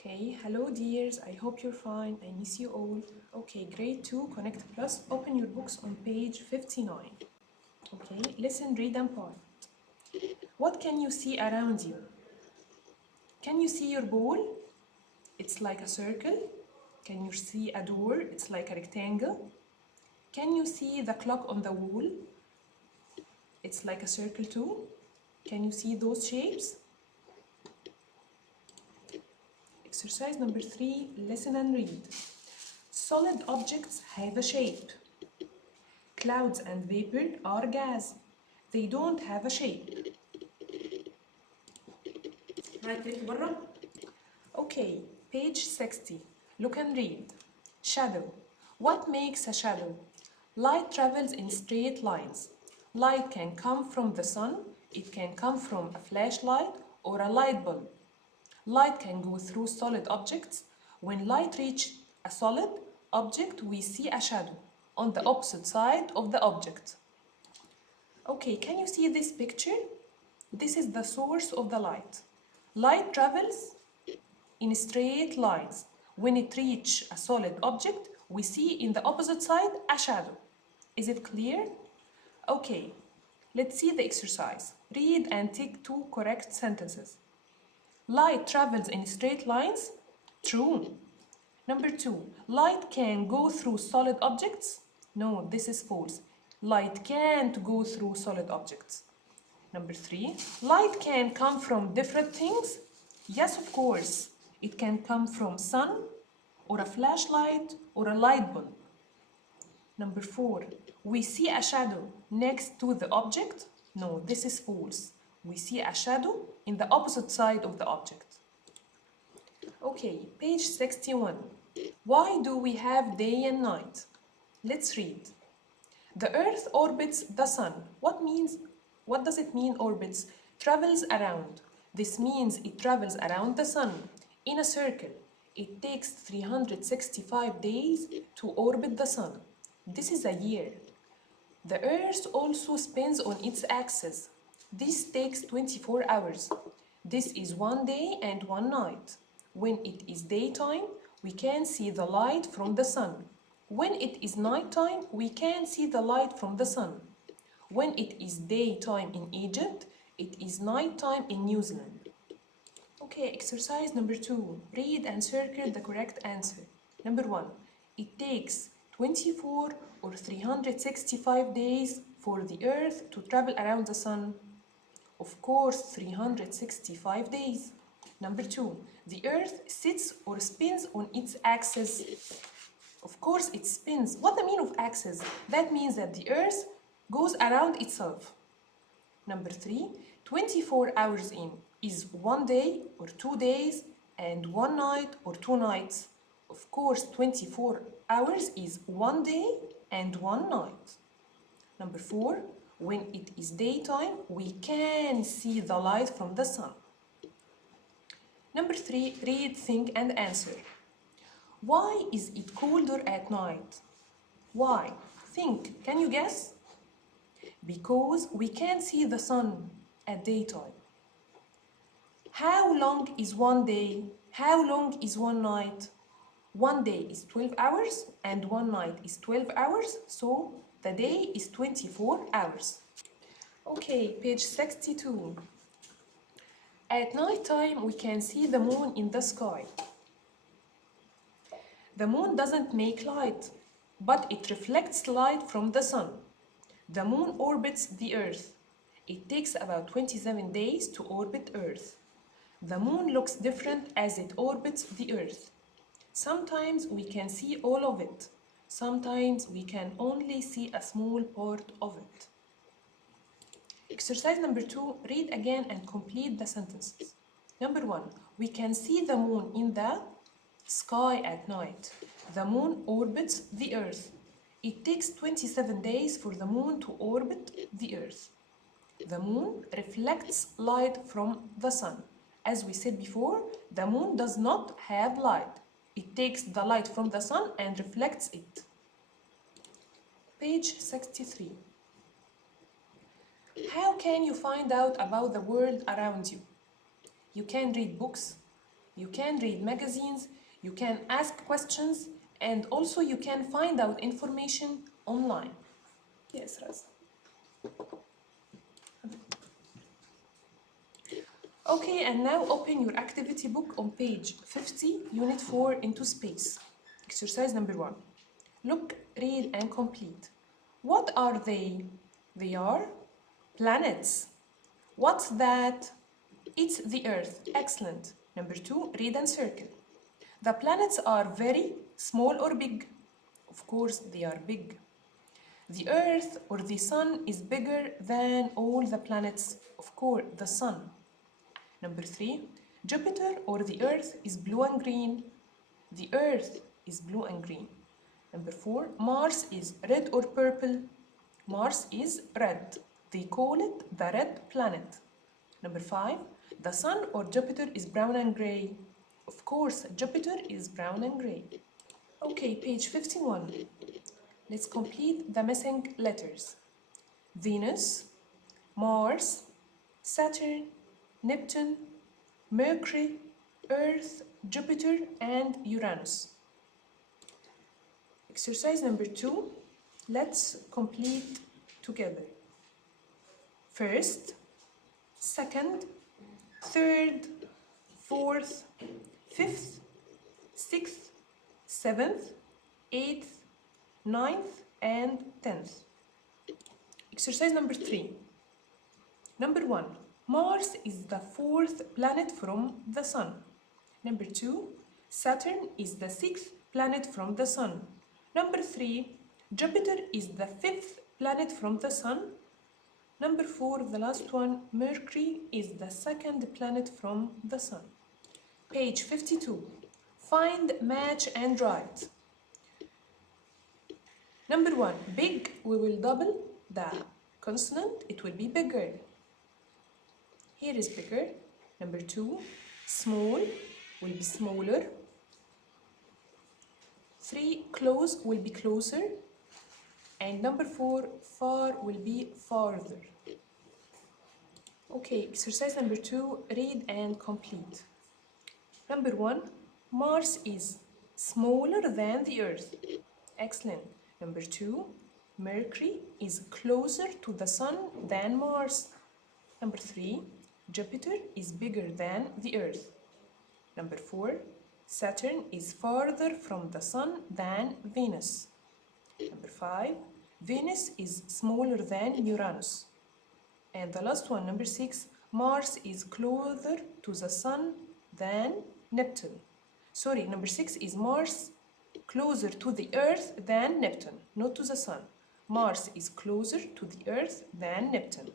Okay, hello dears, I hope you're fine. I miss you all. Okay, grade 2, Connect Plus, open your books on page 59. Okay, listen, read and point. What can you see around you? Can you see your ball? It's like a circle. Can you see a door? It's like a rectangle. Can you see the clock on the wall? It's like a circle too. Can you see those shapes? Exercise number 3, listen and read. Solid objects have a shape. Clouds and vapor are gas. They don't have a shape. Okay, page 60. Look and read. Shadow. What makes a shadow? Light travels in straight lines. Light can come from the sun, it can come from a flashlight or a light bulb. Light can go through solid objects. When light reaches a solid object, we see a shadow on the opposite side of the object. Okay, can you see this picture? This is the source of the light. Light travels in straight lines. When it reaches a solid object, we see in the opposite side a shadow. Is it clear? Okay, let's see the exercise. Read and take 2 correct sentences. Light travels in straight lines. True. Number 2, light can go through solid objects. No, this is false. Light can't go through solid objects. Number 3, light can come from different things. Yes, of course. It can come from sun or a flashlight or a light bulb. Number 4, we see a shadow next to the object. No, this is false. We see a shadow in the opposite side of the object. Okay, page 61. Why do we have day and night? Let's read. The Earth orbits the Sun. What does it mean orbits? Travels around. This means it travels around the Sun in a circle. It takes 365 days to orbit the Sun. This is a year. The Earth also spins on its axis. This takes 24 hours. This is one day and one night. When it is daytime, we can see the light from the sun. When it is nighttime, we can see the light from the sun. When it is daytime in Egypt, it is nighttime in New Zealand. Okay, exercise number 2. Read and circle the correct answer. Number 1. It takes 24 or 365 days for the Earth to travel around the sun. Of course, 365 days. Number 2. The Earth sits or spins on its axis. Of course, it spins. What the mean of axis? That means that the Earth goes around itself. Number 3. 24 hours in is one day or 2 days and one night or 2 nights. Of course, 24 hours is one day and one night. Number 4. When it is daytime, we can see the light from the sun. Number 3, read, think and answer. Why is it colder at night? Why? Think, can you guess? Because we can see the sun at daytime. How long is one day? How long is one night? One day is 12 hours and one night is 12 hours, so the day is 24 hours. Okay, page 62. At night time, we can see the moon in the sky. The moon doesn't make light, but it reflects light from the sun. The moon orbits the Earth. It takes about 27 days to orbit Earth. The moon looks different as it orbits the Earth. Sometimes we can see all of it. Sometimes we can only see a small part of it. Exercise number 2, read again and complete the sentences. Number 1, we can see the moon in the sky at night. The moon orbits the Earth. It takes 27 days for the moon to orbit the Earth. The moon reflects light from the sun. As we said before, the moon does not have light. It takes the light from the sun and reflects it. Page 63. How can you find out about the world around you? You can read books, You can read magazines, you can ask questions, and also you can find out information online. Yes, Raz. Okay, and now open your activity book on page 50, Unit 4, Into Space. Exercise number 1. Look, read, and complete. What are they? They are planets. What's that? It's the Earth. Excellent. Number 2, read and circle. The planets are very small or big? Of course, they are big. The Earth or the Sun is bigger than all the planets. Of course, the Sun. Number 3, Jupiter or the Earth is blue and green. The Earth is blue and green. Number 4, Mars is red or purple. Mars is red. They call it the red planet. Number 5, the Sun or Jupiter is brown and gray. Of course, Jupiter is brown and gray. Okay, page 51. Let's complete the missing letters. Venus, Mars, Saturn, Neptune, Mercury, Earth, Jupiter, and Uranus. Exercise number 2. Let's complete together. First, second, third, fourth, fifth, sixth, seventh, eighth, ninth, and 10th. Exercise number 3. Number 1. Mars is the 4th planet from the Sun. Number 2. Saturn is the 6th planet from the Sun. Number 3. Jupiter is the 5th planet from the Sun. Number 4, the last one, Mercury is the 2nd planet from the Sun. Page 52. Find, match, and write. Number 1, big, we will double the consonant, it will be bigger. Here is bigger. Number 2, small will be smaller. 3, close will be closer. And number 4, far will be farther. Okay, exercise number 2, read and complete. Number 1, Mars is smaller than the Earth. Excellent. Number 2, Mercury is closer to the Sun than Mars. Number 3, Jupiter is bigger than the Earth. Number 4, Saturn is farther from the Sun than Venus. Number 5, Venus is smaller than Uranus. And the last one, number 6, Mars is closer to the Sun than Neptune. Sorry, number 6 is Mars closer to the Earth than Neptune, not to the Sun. Mars is closer to the Earth than Neptune.